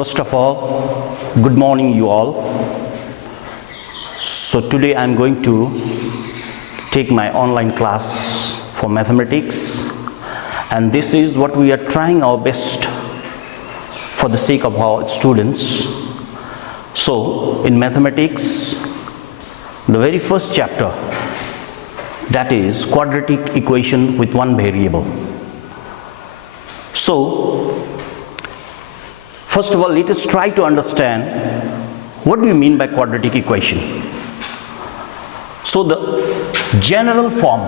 First of all, good morning you all. So today I am going to take my online class for mathematics, and this is what we are trying our best for the sake of our students. So in mathematics, the very first chapter, that is quadratic equation with one variable. So first of all, let us try to understand what do you mean by quadratic equation. So the general form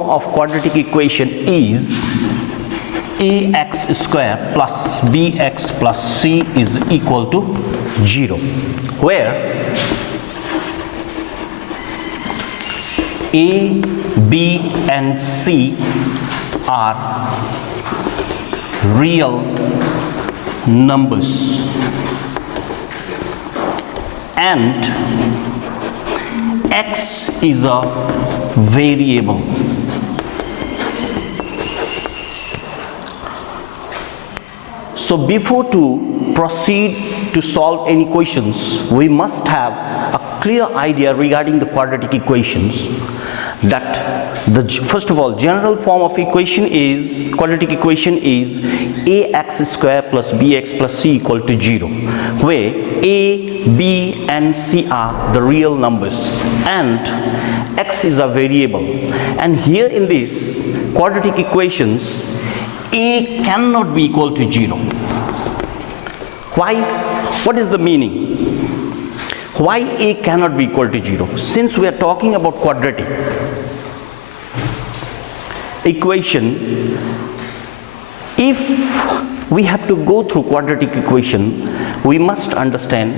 of quadratic equation is ax square plus bx plus c is equal to 0, where a, b and c are real numbers and x is a variable. So before to proceed to solve any questions, we must have a clear idea regarding the quadratic equations. That first of all, general form of equation is quadratic equation is ax square plus bx plus c equal to 0, where a, b and c are the real numbers and x is a variable. And here in this quadratic equations, a cannot be equal to 0. Why? What is the meaning? Why a cannot be equal to 0? Since we are talking about quadratic equation, if we have to go through quadratic equation, we must understand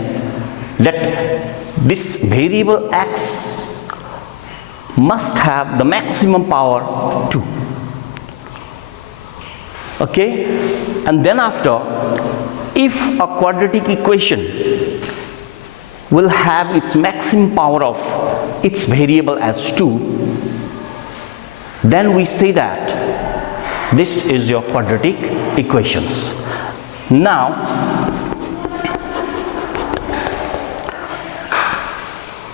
that this variable x must have the maximum power 2. Okay, and then after, if a quadratic equation will have its maximum power of its variable as 2, then we say that this is your quadratic equations. Now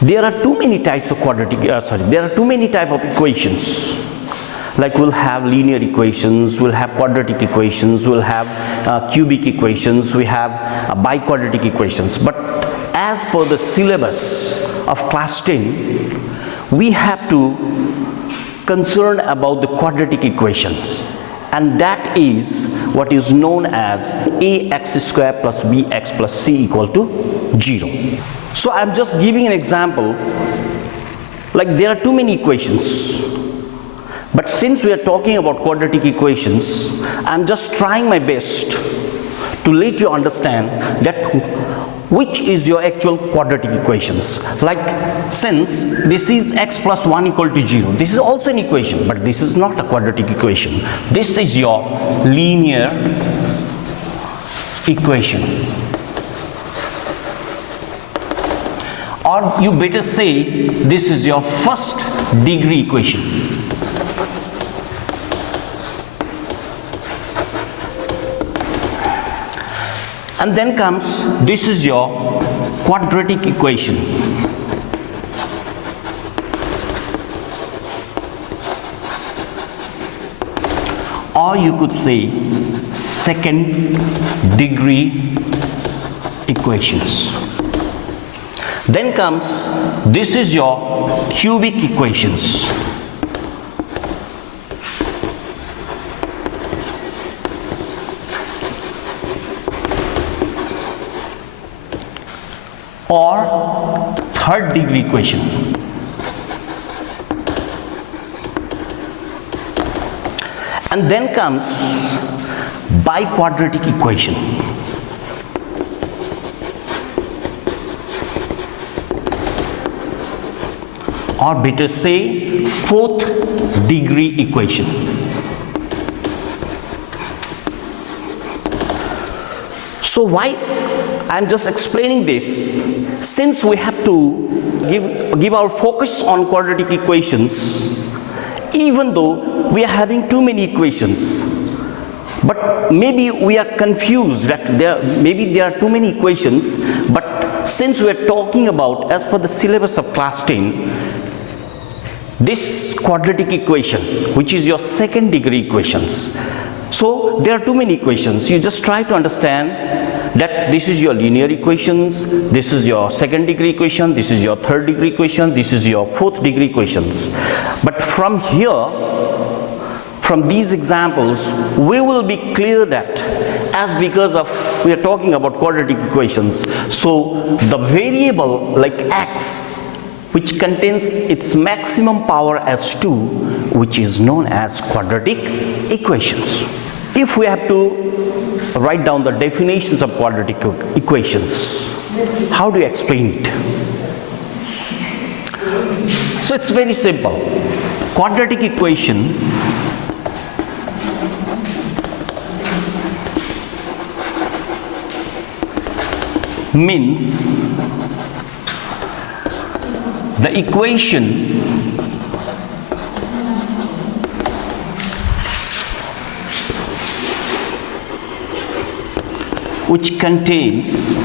there are too many types of equations. Like we'll have linear equations, we'll have quadratic equations, we'll have cubic equations, we have biquadratic equations. But as per the syllabus of class 10, we have to concern about the quadratic equations, and that is what is known as ax square plus bx plus c equal to 0. So I'm just giving an example. Like there are too many equations, but since we are talking about quadratic equations, I'm just trying my best to let you understand that which is your actual quadratic equations. Like since this is x plus 1 equal to 0, this is also an equation, but this is not a quadratic equation. This is your linear equation. Or you better say this is your first degree equation. And then comes, this is your quadratic equation. Or you could say second degree equations. Then comes, this is your cubic equations. Or third degree equation. And then comes biquadratic equation. Or better say fourth degree equation. So why I'm just explaining this, since we have to give our focus on quadratic equations, even though we are having too many equations, but maybe we are confused that maybe there are too many equations, but since we are talking about, as per the syllabus of class 10, this quadratic equation, which is your second degree equations. So there are too many equations. You just try to understand that this is your linear equations, this is your second degree equation, this is your third degree equation, this is your fourth degree equations. But from here, from these examples, we will be clear that because of we are talking about quadratic equations, so the variable like x, which contains its maximum power as 2, which is known as quadratic equations. If we have to write down the definitions of quadratic equations, how do you explain it? So it's very simple. Quadratic equation means the equation which contains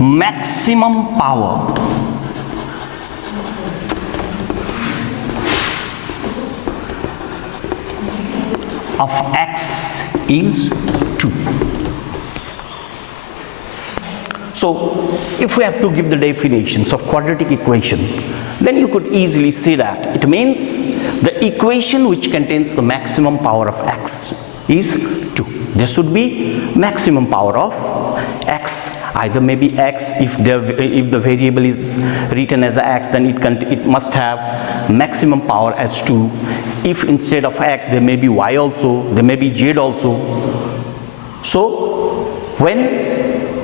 maximum power of x is 2. So if we have to give the definitions of quadratic equation, then you could easily see that it means the equation which contains the maximum power of x is 2. There should be maximum power of x, either maybe x, if the variable is written as x, then it must have maximum power as 2. If instead of x there may be y also, there may be z also. So when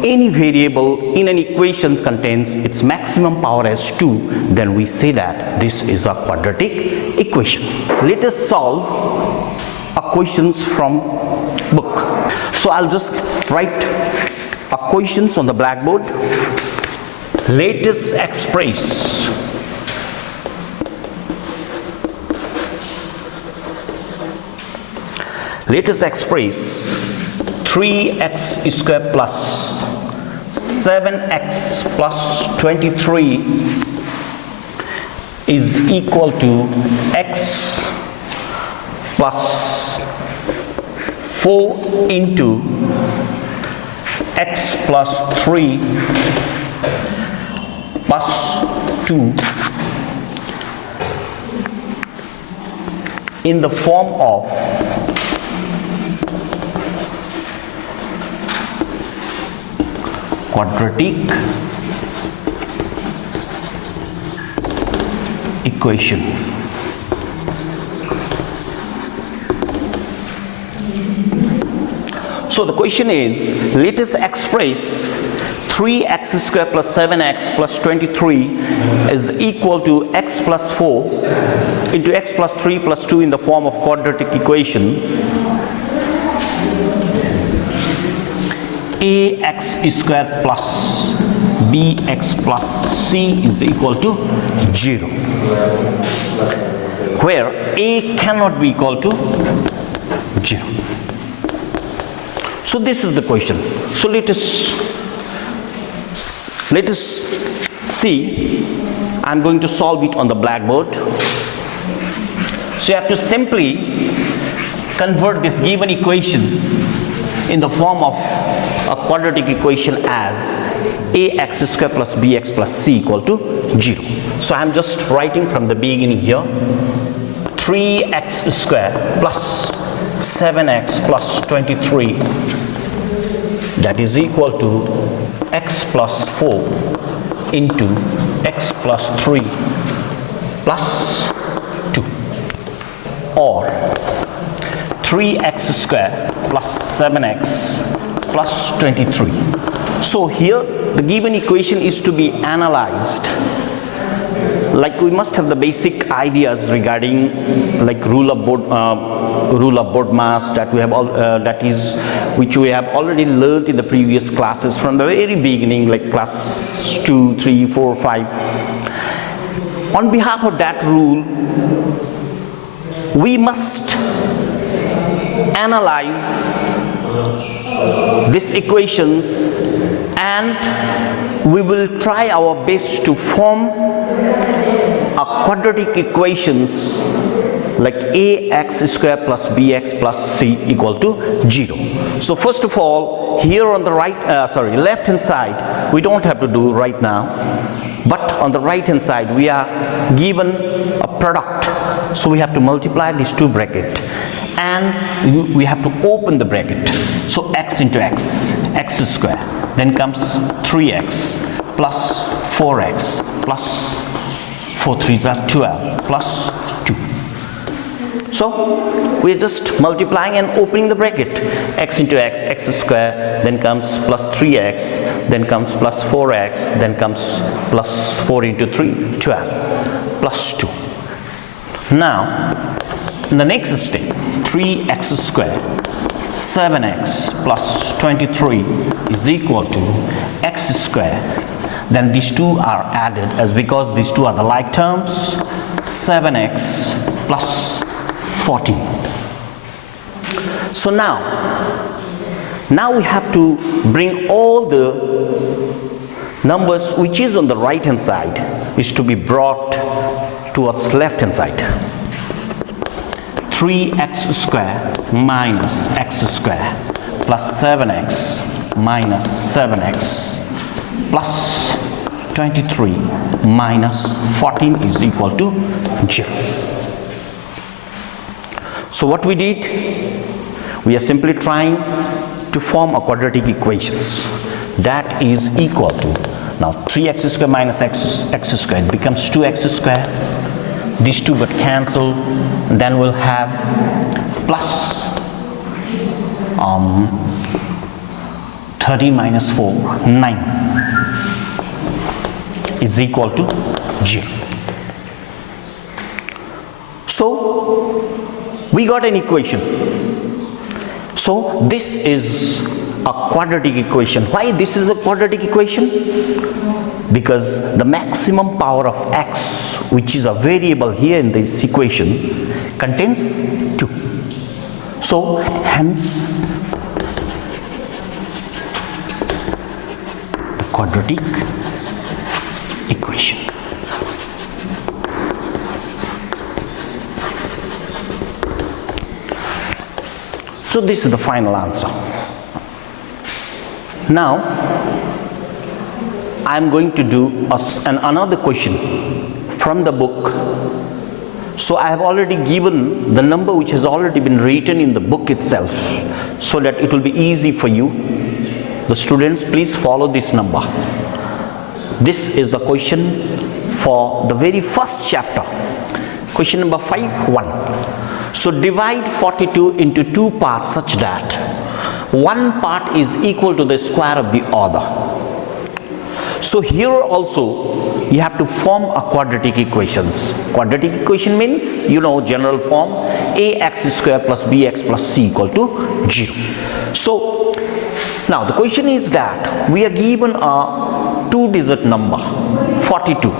any variable in an equation contains its maximum power as 2, then we say that this is a quadratic equation. Let us solve a questions from book. So I'll just write a questions on the blackboard. Let us express Let us express 3x squared plus 7x plus 23 is equal to x plus 4 into x plus 3 plus 2 in the form of quadratic equation. So the question is, let us express 3x squared plus 7x plus 23 is equal to x plus 4 into x plus 3 plus 2 in the form of quadratic equation. Ax squared plus bx plus c is equal to 0, where a cannot be equal to 0. So this is the question. So let us see. I'm going to solve it on the blackboard. So you have to simply convert this given equation in the form of a quadratic equation as ax squared plus bx plus c equal to 0. So I'm just writing from the beginning here. 3x squared plus 7x plus 23, that is equal to x plus 4 into x plus 3 plus 2, or 3x squared plus 7x plus 23. So here the given equation is to be analyzed like we must have the basic ideas regarding like rule of board mass that we have which we have already learned in the previous classes from the very beginning, like class 2, 3, 4, 5. On behalf of that rule, we must analyze these equations and we will try our best to form a quadratic equations like ax square plus bx plus c equal to 0. So first of all, here on the left hand side, we don't have to do right now, but on the right hand side we are given a product, so we have to multiply these two brackets and we have to open the bracket. So x into x square, then comes 3x plus 4x plus 4 3s are 12 plus 2. So we are just multiplying and opening the bracket. X into x square, then comes plus 3x, then comes plus 4x, then comes plus 4 into 3, 12 plus 2. Now in the next step, 3x square 7x plus 23 is equal to x square. Then these two are added, as because these two are the like terms, 7x plus 14. So now we have to bring all the numbers which is on the right hand side is to be brought towards left hand side. 3x square minus x square plus 7x minus 7x plus 23 minus 14 is equal to 0. So what we did, we are simply trying to form a quadratic equations that is equal to, now 3x square minus x square, it becomes 2x square. These two got cancelled, then we'll have plus 13 minus 4, 9 is equal to 0. So we got an equation. So this is a quadratic equation. Why this is a quadratic equation? Because the maximum power of x, which is a variable here in this equation, contains 2. So hence the quadratic equation. So this is the final answer. Now I am going to do another question from the book. So I have already given the number which has already been written in the book itself, so that it will be easy for you. The students, please follow this number. This is the question for the very first chapter. Question number 5.1. So divide 42 into 2 parts such that one part is equal to the square of the other. So here also you have to form a quadratic equations. Quadratic equation means, you know, general form, ax square plus bx plus c equal to 0. So now the question is that we are given a 2-digit number 42.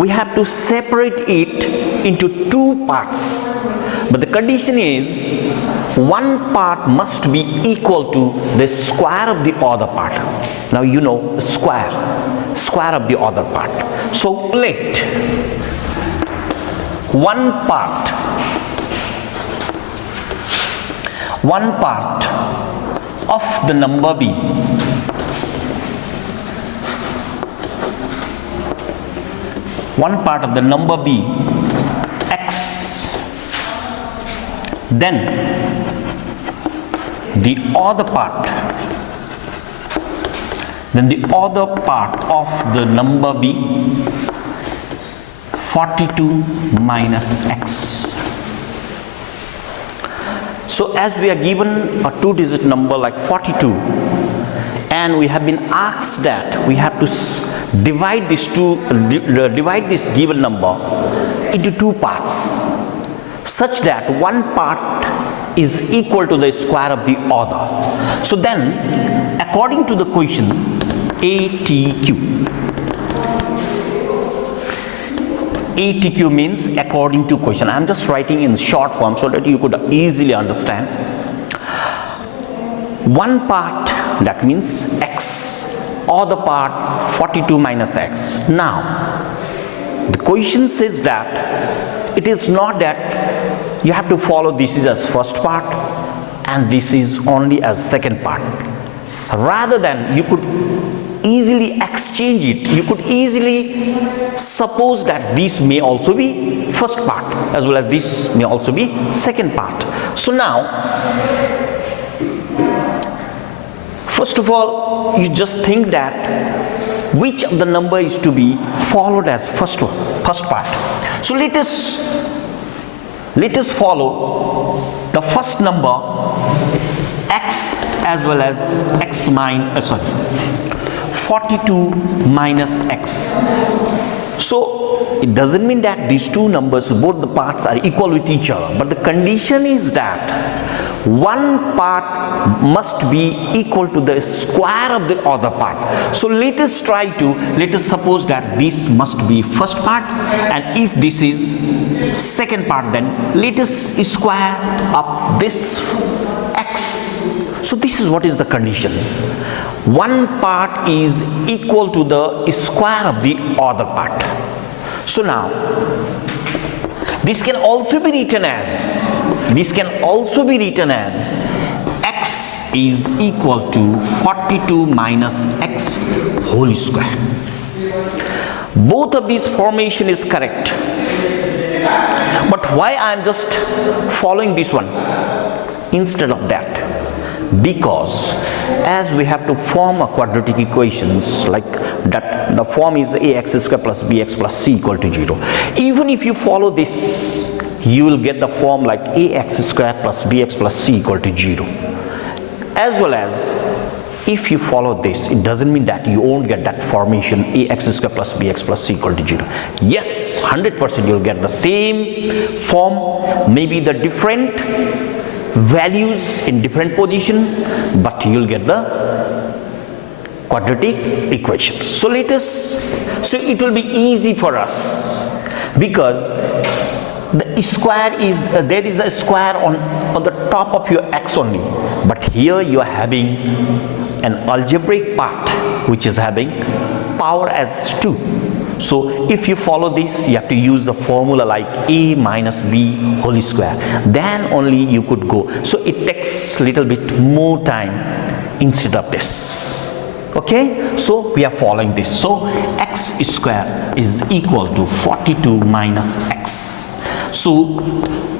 We have to separate it into 2 parts, but the condition is one part must be equal to the square of the other part. Now you know square of the other part. So let one part of the number b x, then the other part of the number b 42 minus x. So as we are given a 2-digit number like 42, and we have been asked that we have to divide this given number into two parts such that one part is equal to the square of the other. So then, according to the question ATQ means according to question. I am just writing in short form so that you could easily understand. One part, that means x, other part 42 minus x. Now, the question says that it is not that you have to follow this is as first part and this is only as second part. Rather than you could easily exchange it, you could easily suppose that this may also be first part as well as this may also be second part. So now, first of all, you just think that which of the number is to be followed as first part. So let us follow the first number x as well as x minus 42 minus x. So it doesn't mean that these two numbers, both the parts are equal with each other, but the condition is that one part must be equal to the square of the other part. So let us suppose that this must be first part, and if this is second part, then let us square up this x. So this is what is the condition. One part is equal to the square of the other part. So now, this can also be written as x is equal to 42 minus x whole square. Both of these formation is correct. But why I am just following this one instead of that? Because as we have to form a quadratic equations like that, the form is ax square plus bx plus c equal to 0. Even if you follow this, you will get the form like ax square plus bx plus c equal to 0. As well as if you follow this, it doesn't mean that you won't get that formation ax square plus bx plus c equal to 0. Yes, 100% you'll get the same form, maybe the different values in different position, but you'll get the quadratic equations. So it will be easy for us because the square is there is a square on the top of your x only, but here you are having an algebraic part which is having power as 2. So if you follow this, you have to use the formula like a minus b whole square, then only you could go. So it takes little bit more time instead of this. Okay, so we are following this. So x square is equal to 42 minus x. So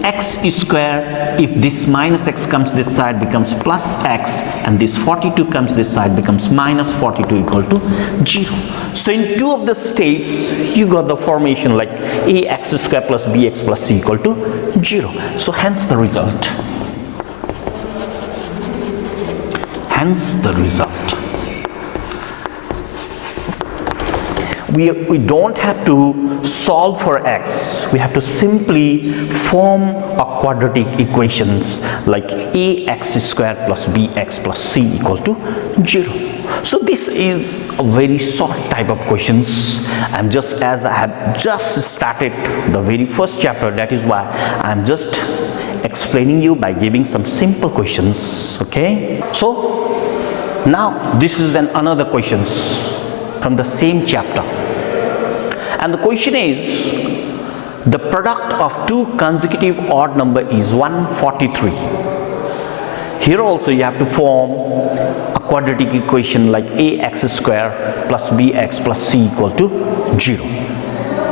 x square, if this minus x comes this side, becomes plus x, and this 42 comes this side, becomes minus 42 equal to 0. So in two of the steps, you got the formation like ax square plus bx plus c equal to 0. So hence the result. We don't have to solve for x. We have to simply form a quadratic equations like ax square plus bx plus c equal to 0. So this is a very short type of questions. As I have just started the very first chapter, that is why I'm just explaining you by giving some simple questions. Okay. So now this is another questions from the same chapter. And the question is, the product of two consecutive odd number is 143. Here also you have to form a quadratic equation like ax square plus bx plus c equal to 0.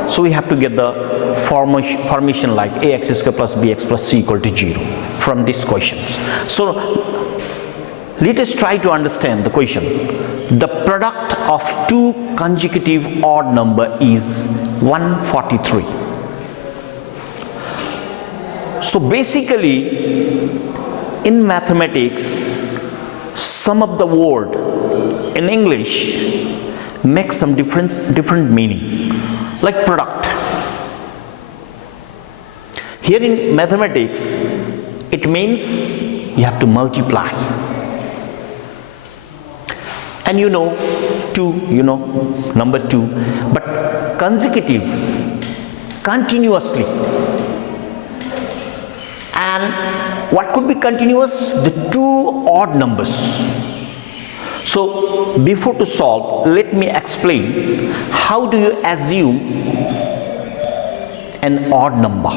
So we have to get the formation like ax square plus bx plus c equal to 0 from these questions. So let us try to understand the question. The product of two consecutive odd number is 143. So basically, in mathematics, some of the word in English makes some different meaning, like product. Here in mathematics, it means you have to multiply. And you know 2, number 2, but consecutive, continuously. And what could be continuous? The 2 odd numbers. So before to solve, let me explain how do you assume an odd number.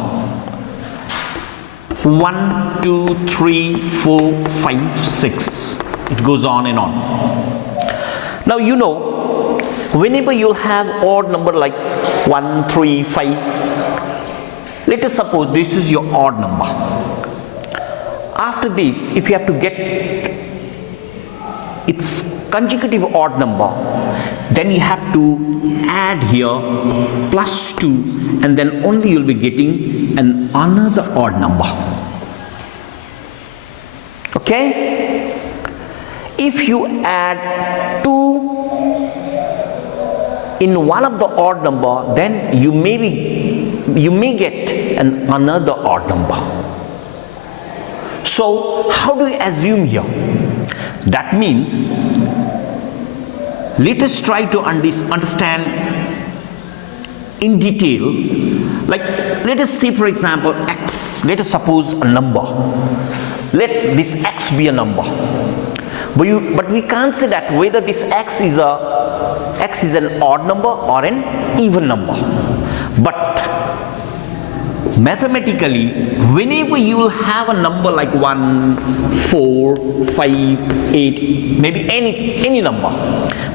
1, 2, 3, 4, 5, 6. It goes on and on. Now whenever you'll have odd number like 1, 3, 5, let us suppose this is your odd number. After this, if you have to get its consecutive odd number, then you have to add here plus 2, and then only you'll be getting another odd number. Okay? If you add 2 in one of the odd number, then you may get another odd number. So how do you assume here? That means let us try to understand in detail. Like let us say, for example, x. Let us suppose a number. Let this x be a number. But we can't say that whether this x is an odd number or an even number. But mathematically, whenever you will have a number like 1, 4, 5, 8, maybe any number,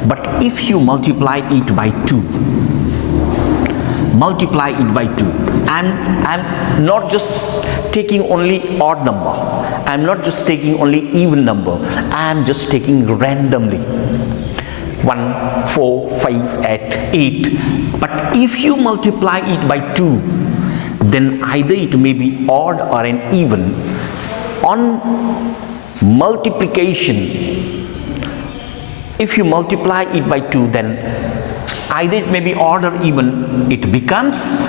but if you multiply it by 2, I'm not just taking only odd number, I'm not just taking only even number, I'm just taking randomly 1, 4, 5, 8. But if you multiply it by 2, then either it may be odd or an even. On multiplication, if you multiply it by 2, then either it may be odd or even. It becomes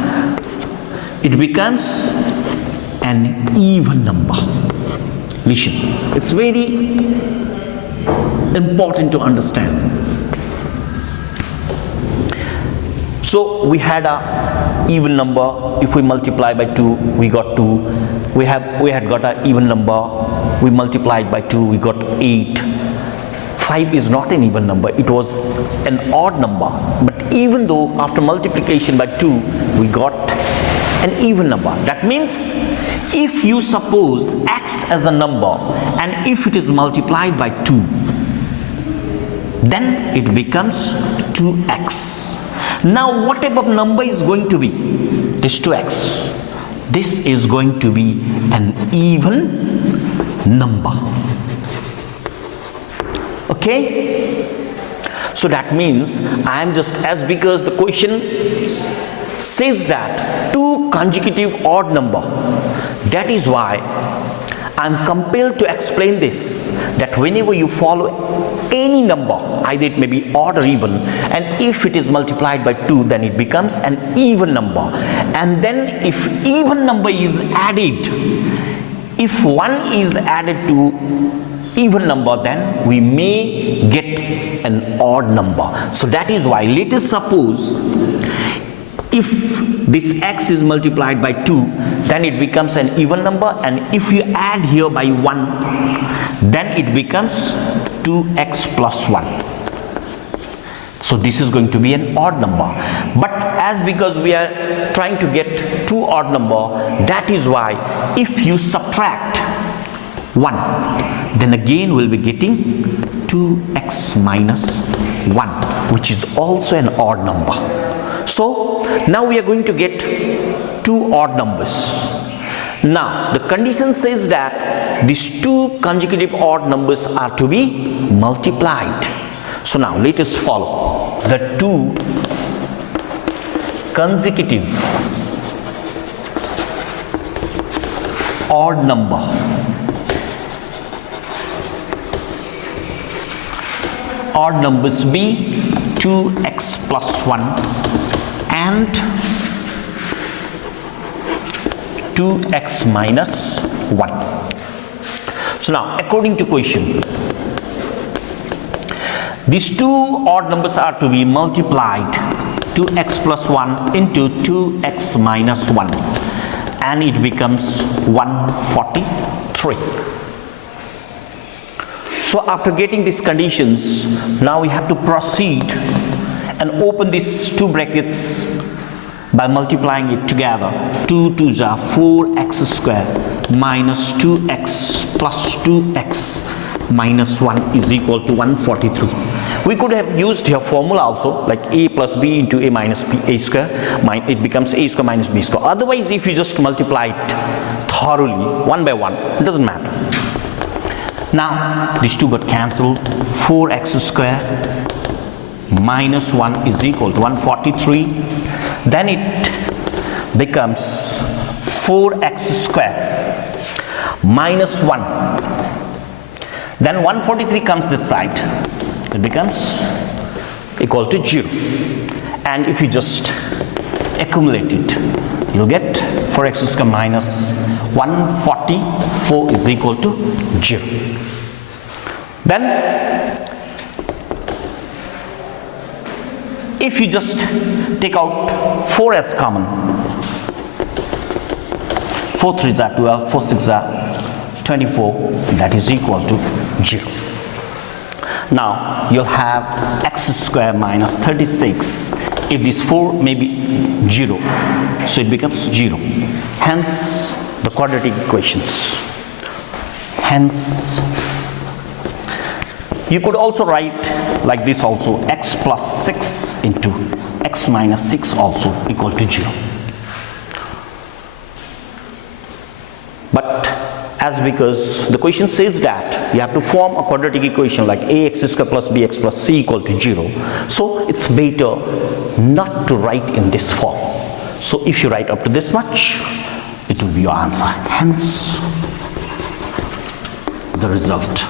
an even number. Listen, it's very important to understand. So we had a even number. If we multiply by 2, we got 2. We had got an even number. We multiplied by 2, we got 8. 5 is not an even number, it was an odd number. But even though after multiplication by 2, we got an even number. That means if you suppose x as a number and if it is multiplied by 2, then it becomes 2x. Now what type of number is going to be? This 2x. This is going to be an even number. Okay? So that means because the question says that 2 consecutive odd number, that is why I am compelled to explain this, that whenever you follow any number, either it may be odd or even, and if it is multiplied by 2, then it becomes an even number. And then if even number is added, if 1 is added to even number, then we may get an odd number. So that is why, let us suppose if this x is multiplied by 2, then it becomes an even number, and if you add here by 1, then it becomes 2x plus 1. So this is going to be an odd number. But because we are trying to get 2 odd number, that is why if you subtract 1, then again we'll be getting 2x minus 1, which is also an odd number. So now we are going to get 2 odd numbers. Now the condition says that these 2 consecutive odd numbers are to be multiplied. So now let us follow the 2 consecutive odd number. Odd numbers be 2x plus 1 and 2x minus 1. So now, according to question, these two odd numbers are to be multiplied, 2x plus 1 into 2x minus 1, and it becomes 143. So after getting these conditions, now we have to proceed and open these two brackets by multiplying it together. 2 2s are 4x square minus 2x plus 2x minus 1 is equal to 143. We could have used your formula also, like a plus b into a minus b, a square, it becomes a square minus b square. Otherwise, if you just multiply it thoroughly, one by one, it doesn't matter. Now, these two got cancelled. 4x square minus 1 is equal to 143. Then it becomes 4x square minus 1. Then 143 comes this side. It becomes equal to 0. And if you just accumulate it, you'll get 4x square minus 144 is equal to 0. Then if you just take out 4 as common, 4 3s are 12, 4 6s are 24, that is equal to 0. Now you'll have x square minus 36. If this 4 may be 0, so it becomes 0. Hence the quadratic equations. Hence you could also write like this also, x plus 6 into x minus 6 also equal to 0. But as because the question says that you have to form a quadratic equation like ax square plus bx plus c equal to 0, so it's better not to write in this form. So if you write up to this much, it will be your answer. Hence the result.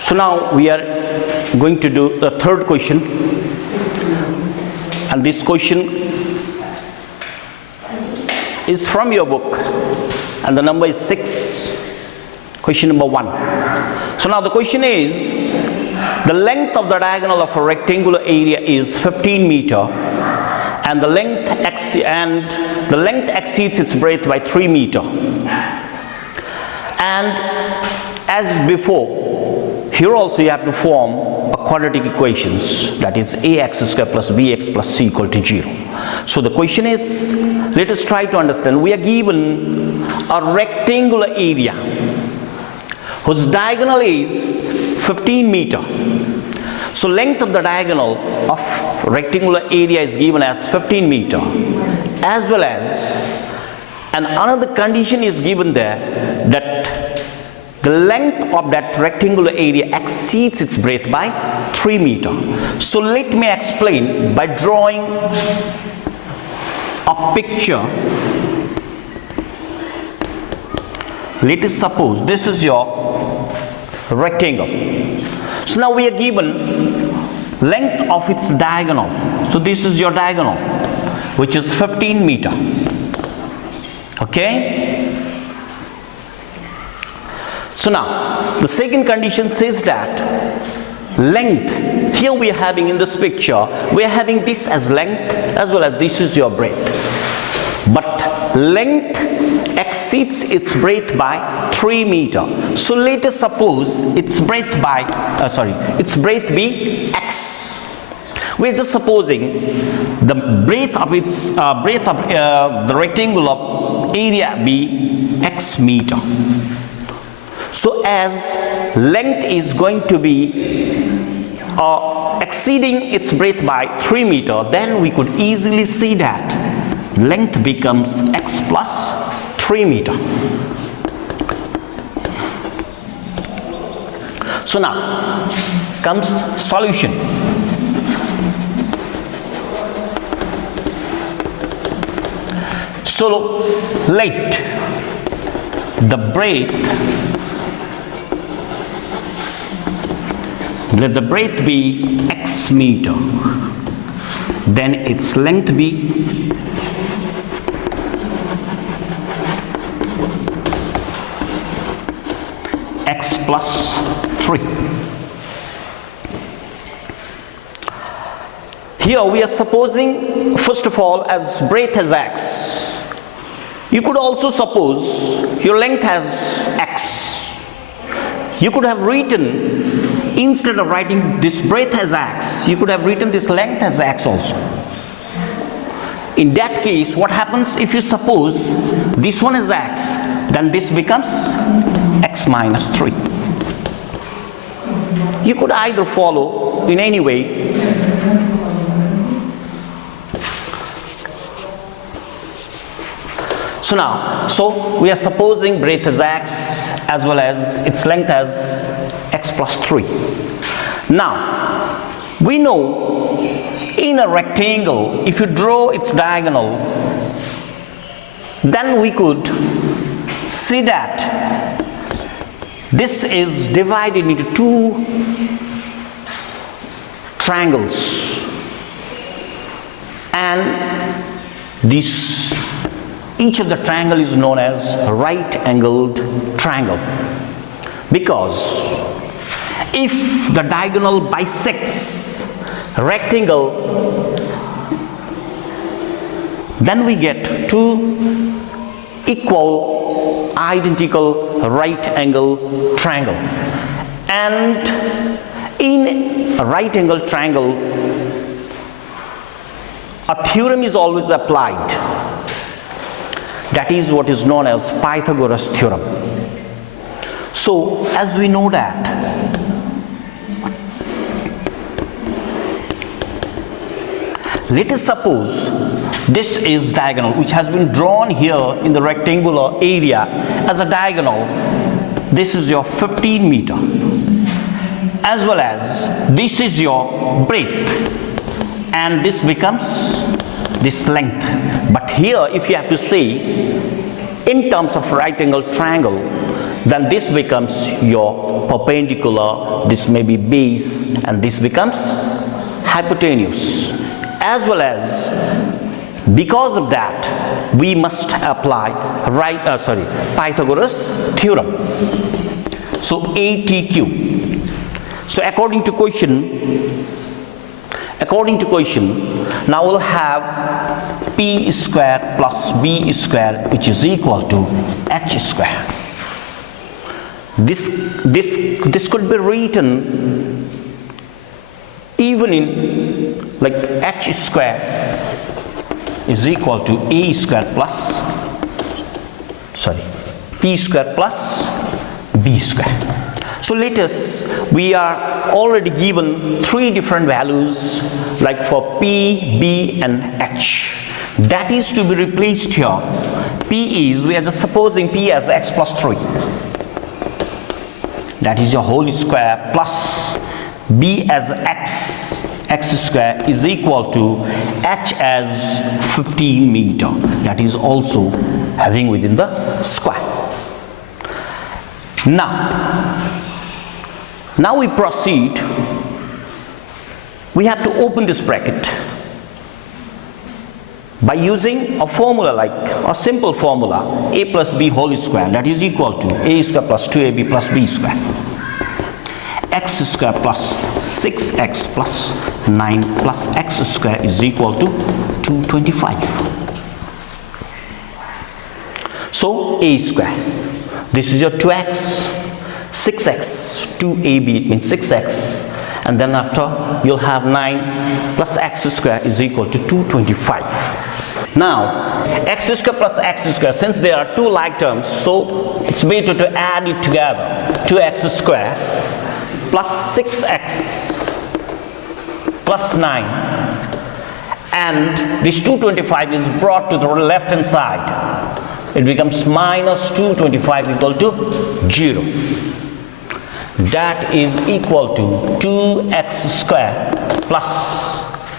So now we are going to do the third question, and this question is from your book, and the number is 6, question number 1. So now the question is, the length of the diagonal of a rectangular area is 15 meter, and the length exceeds its breadth by 3 meter. And as before, here also you have to form a quadratic equations, that is ax square plus bx plus c equal to 0. So the question is, let us try to understand. We are given a rectangular area whose diagonal is 15 meter. So length of the diagonal of rectangular area is given as 15 meter, as well as, and another condition is given there, that the length of that rectangular area exceeds its breadth by 3 meter. So let me explain by drawing a picture. Let us suppose this is your rectangle. So now we are given length of its diagonal. So this is your diagonal, which is 15 meter. Okay? So now, the second condition says that length, here we are having in this picture, we are having this as length as well as this is your breadth. But length exceeds its breadth by 3 meter. So let us suppose its breadth by, its breadth be x. We are just supposing the breadth of its, the rectangular area be x meter. So as length is going to be exceeding its breadth by 3 meter, then we could easily see that length becomes x plus 3 meter. So now comes solution. So let the breadth, let the breadth be x meter, then its length be x plus 3. Here we are supposing, first of all, as breadth as x. You could also suppose your length as x. You could have written, instead of writing this breadth as x, you could have written this length as x also. In that case, what happens if you suppose this one is x, then this becomes x minus 3. You could either follow in any way. So we are supposing breadth as x as well as its length as x plus 3. Now, we know in a rectangle, if you draw its diagonal, then we could see that this is divided into two triangles, and each of the triangle is known as right angled triangle, because if the diagonal bisects rectangle, then we get two equal identical right angle triangle. And in a right angle triangle, a theorem is always applied. That is what is known as Pythagoras Theorem. So, as we know that, let us suppose this is diagonal, which has been drawn here in the rectangular area as a diagonal. This is your 15 meter, as well as this is your breadth, and this becomes this length. But here, if you have to say in terms of right angle triangle, then this becomes your perpendicular, this may be base, and this becomes hypotenuse. As well as, because of that, we must apply Pythagoras Theorem. So ATQ. So according to question, now we'll have p square plus b square, which is equal to h square. This could be written even in like h square is equal to a square plus p square plus b square. So let us, we are already given three different values, like for p, b and h. That is to be replaced here. P is, we are just supposing p as x plus 3. That is your whole square, plus b as x square is equal to h as 15 meter. That is also having within the square. Now we proceed. We have to open this bracket by using a formula, like a simple formula, a plus b whole square, that is equal to a square plus 2ab plus b square. X square plus 6x plus 9 plus x square is equal to 225. So a square, this is your 2x, 6x, 2ab, it means 6x, and then after you'll have 9 plus x square is equal to 225. Now x square plus x square, since there are two like terms, so it's better to add it together. 2x square plus 6x plus 9, and this 225 is brought to the left hand side. It becomes minus 225 equal to 0. That is equal to 2x square plus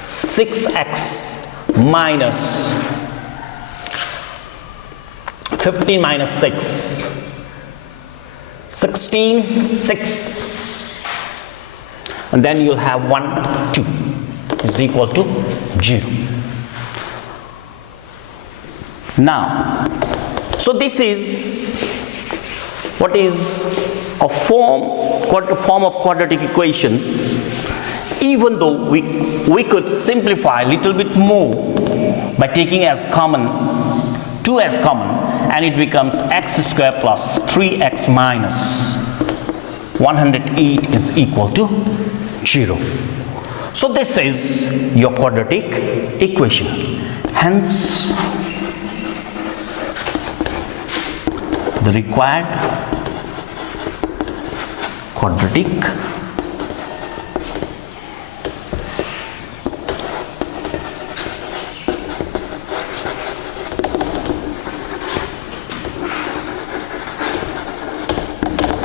6x minus 15 minus 6 16, 6. And then you'll have 1, 2 is equal to 0. Now, so this is what is a form of quadratic equation. Even though we could simplify a little bit more by taking as common 2 as common, and it becomes x square plus 3x minus 108 is equal to 0. So this is your quadratic equation. Hence, the required quadratic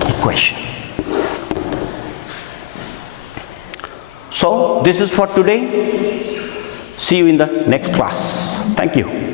equation. So this is for today. See you in the next class. Thank you.